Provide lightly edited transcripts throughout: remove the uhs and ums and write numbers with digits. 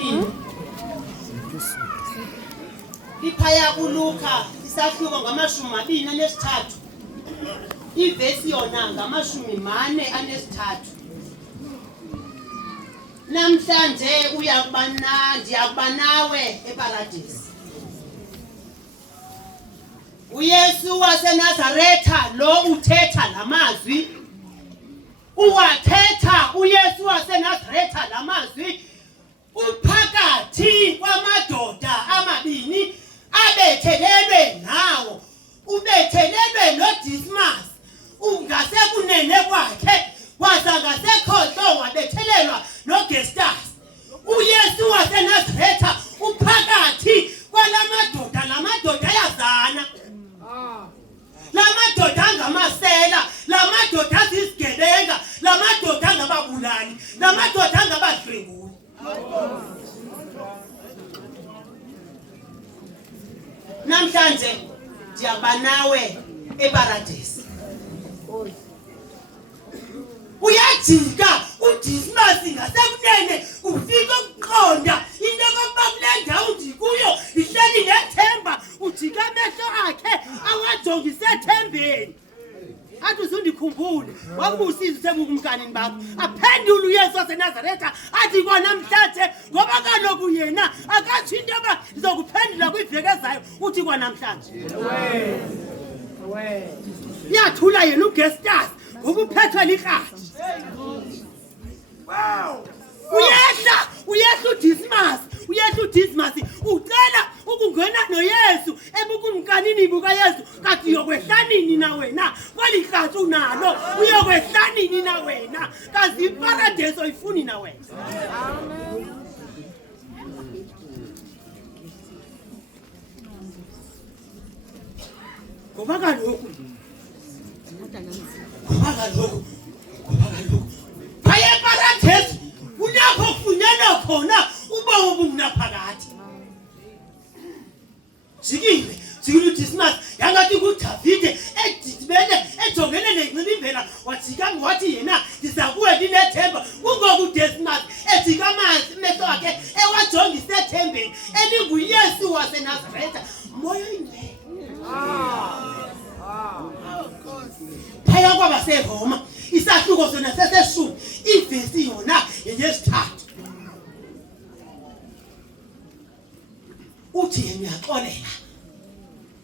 2 iphaya kuLuka isahluko ngamashumi 23 ivesi yona ngamashumi 43 namhlanje ndiyakuba nawe eparadise. uYesu waseNazaretha lo uthetha lamazwi uwathetha uYesu waseNazaretha lamazwi uphakathi kwamadoda amabini abethelelwe nawo ubethelelwe noDismas ungasekunene kwakhe waza ngasekhohlo wabethelelwa noGestas. uYesu waseNazaretha uphakathi kwalamadoda lamadoda ayazana lamadoda angamasela lamadoda azisigebenga lamadoda angababulali lamadoda angabadlwenguli. namhlanje ndiyakuba nawe eparadise. uyajika uDismas ngasekunene ufika ukuqonda into yokuba kule ndawo ndikuyo ihleli nethemba ujika amehlo akhe awajongise ethembeni athi uzundikhumbule wabusiza sebukumkanini bakho aphendule uYesu waseNazaretha athi kwanamhlanje ngoba kaloku yena akathi into yoba ndizokuphendula kwiveki ezayo uthi kwanamhlanje yathula yena uGestas ngokuphethwe likrathi. uyehla uDismas ucela ukungena noYesu ebukumkanini bukaYesu kanti uyokwehla nini na wena kwalikrathi unalo uyokwehla nini na wena kazi iparadise oyifuni na wena. ngoba kaloku phaya eparadise kulapho kufunyanwa khona ubomi obungunaphakade. jikile uDismas yangathi kuDavide edidibele ejongene nencilimbela wajika wathi yena ndizakuwe linethemba kungoku uDismas ejika amehlo akhe ewajongise ethembeni elinguYesu waseNazaretha moya oyingcwele. phaya kwabaseRoma isahluko sona seseshumi ivesi yona yeyesithathu uthi yena uyaxolela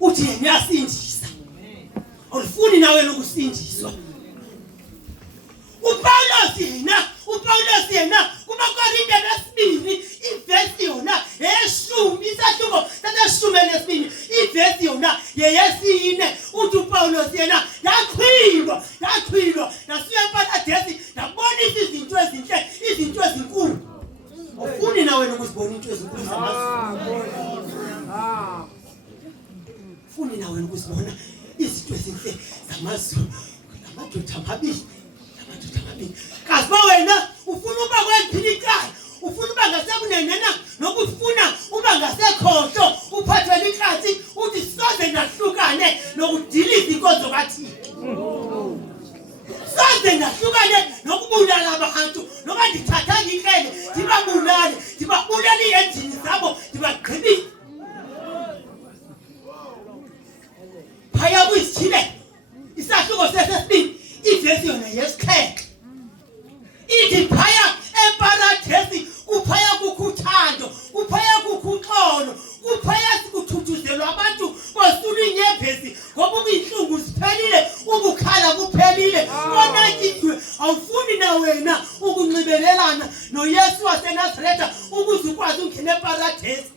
uthi yena uyasindisa awufuni nawe lokusindiswa. uPawulos yena kumaKorinte lesibini ivesi yona yeshumi isahluko seseshumi nesibini ivesi yona yeyesine uthi uPawulos yena yachwilwa nasuya eparadise ndabonisa izinto ezinhle izinto ezinkulu. ufuni nawe lokuzibona into ezinkulu zamazulu ufuni nawe lokuzibona izinto ezinhle zamazulu amadoda amabili kazi ba wena ufuna uba kweliphilikayo ufuna uba ngasekunene na nokufuna uba ngasekhohlo uphathwe likrathi uthi soze nahlukane nokudiliza inkonzo kaThixo soze nahlukane nokubulala abantu noba ndithatha ngikrele ndibabulale endlini zabo ndibagqibile. phaya kuyisithile isahluko sesesibini ivesi yona yesixhenxe ithi phaya eparadise kuphaya kukhuthando kuphaya kukhuxolo kuphaya sikuthuthuzelwa abantu bosula inyembezi ngoba ubinhlungu ziphelile ukukhala kuphelile konakizwe awufuni na wena ukunxibelelana noYesu waseNazaretha ukuze ukwazi ungena eparadise.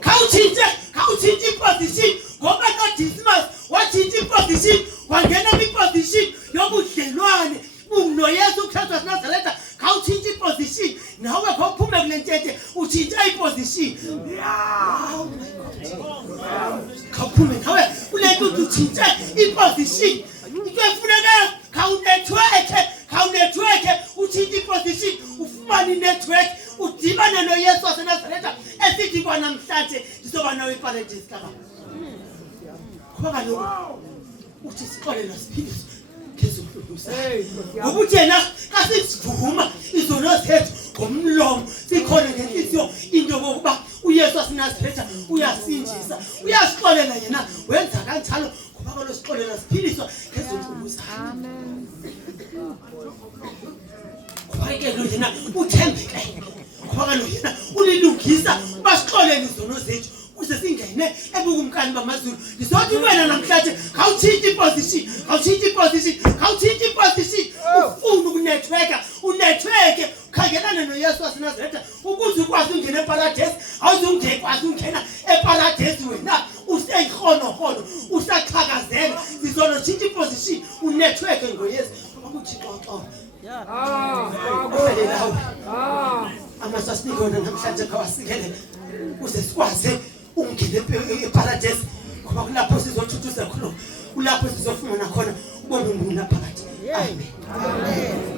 khawutshintshe iposition ngoba noDismas watshintsha iposition wangena kwiposition yobudlelwane noYesu Kristu waseNazaretha. khawutshintshe iposition nawe khawuphume kule ntente utshintsha iposition. khawuphume nawe kule nto utshintshe iposition. into efunekayo khawunetworke utshintshe iposition ufumane inetwork udibane noYesu waseNazaretha esithi kwanamhlanje ndizoba nawe eparadise kaba. ngoba kaloku uthi sixolelwa siphilise phezulu ngoba uthi yena kasivuma Kwake lo yena uthembeke. Kwakalo yena ulilungisa basixolele izono zethu. Kuze singene ebukumkani bamaZulu. Ngizothi wena namhlanje awuthinti position, awuthinti position, awuthinti position. Ufuna ukunetworka, unetworke ukhangelana noYesu waseNazaretha ukuze ukwazi ungena eparadise. Awuzungekwazi ungena eparadise wena. Useyikhono, usaqhakazela. Sizono thinti position, unetworke ngoYesu. Akuthixoxo. Amasasikona namhlanje kawasikelele. Kuze sikwazi ungene eparadise ngoba kulapho sizothuthuza khona kulapho sizofuna khona ubonke uNkulunkulu phakathi. Amen.